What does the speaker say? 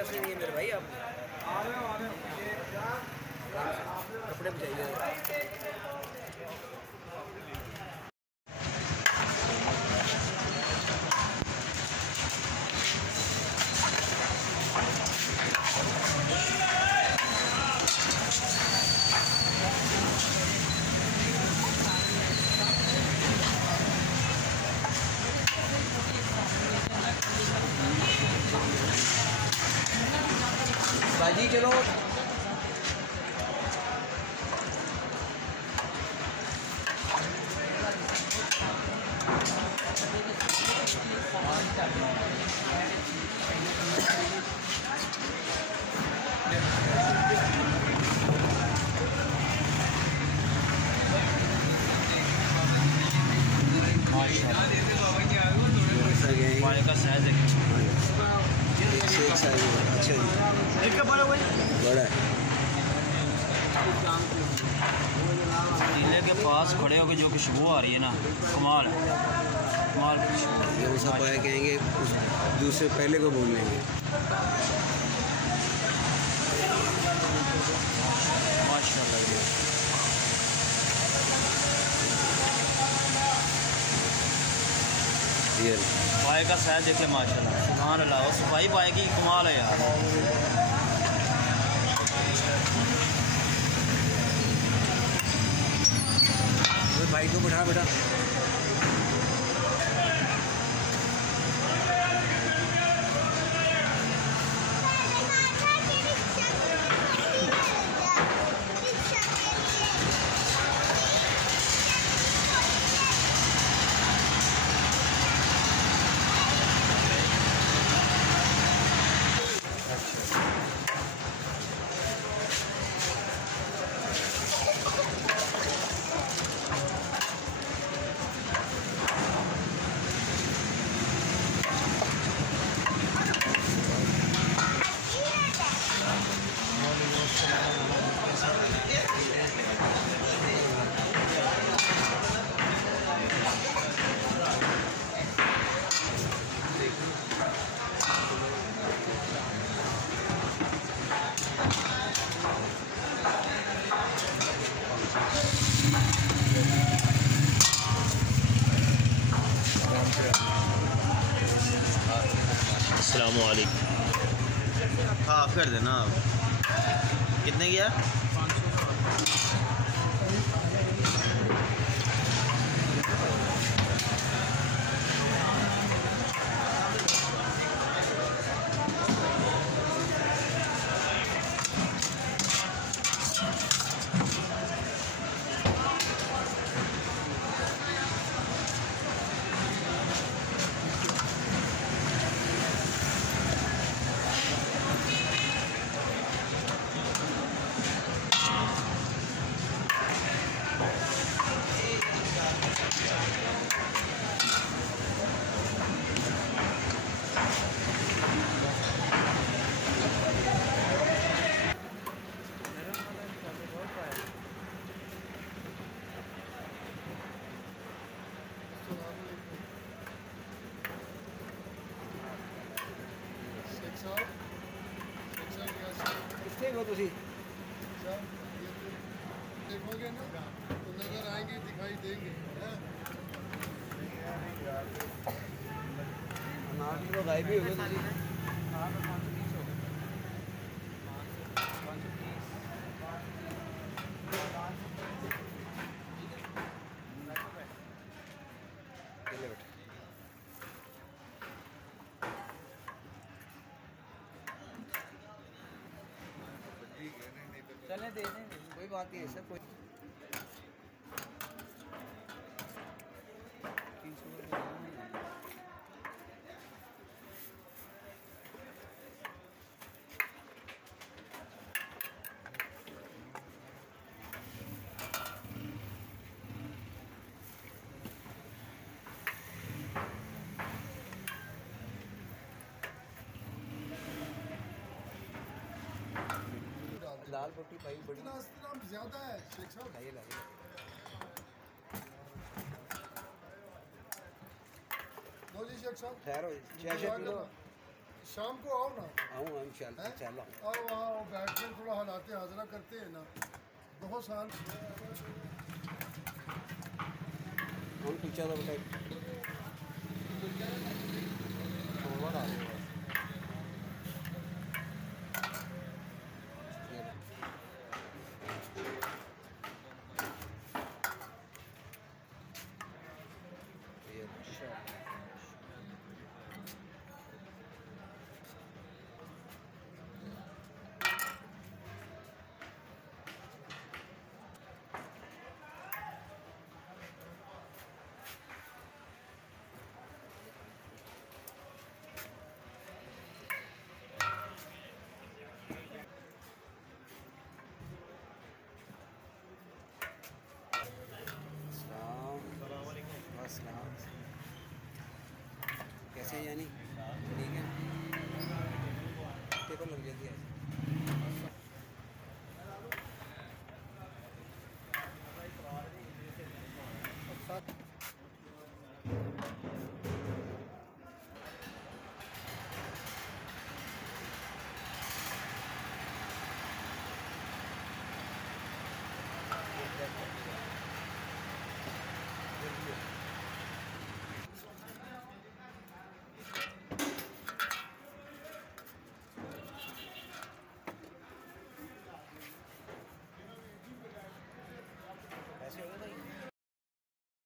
पैसे दिए मेरे भाई आपने। कपड़े बचाइए। बाजी चलो का साइज है अच्छा जी बड़ा है। टीले के पास खड़े होकर जो खुशबू आ रही है ना, कमाल है, कमाल ये वो सब आए कहेंगे उस दूसरे पहले को बोल लेंगे। माशाल्लाह ये पाए का साइज देख ले माशाल्लाह, सुभान अल्लाह। और सफाई पाए की कमाल है यार। भाई को बैठा बेटा। अस्सलामुअलैकुम। हाँ कर देना आप। कितने की है? कितने हो तुसी? देखोगे ना तो नजर आएंगे, दिखाई देंगे। नाट तो गायब ही हो गए तुसी। चले दे दें, कोई बात नहीं है सर। कोई 300 दाल रोटी भाई बड़ी ज्यादा है शेख साहब। लाइए लाइए लो जी शेख साहब। खैर हो 6 पी लो। शाम को आओ ना। आऊँगा इंशाल्लाह, चलो और वहाँ वो बैठ कर थोड़ा हालात हाजरा करते हैं ना, बहुत साल। हम पीछे तो बेटा और आ गए अस्सलाम। कैसे हैं यानी ठीक है, पेपर लग जाती है।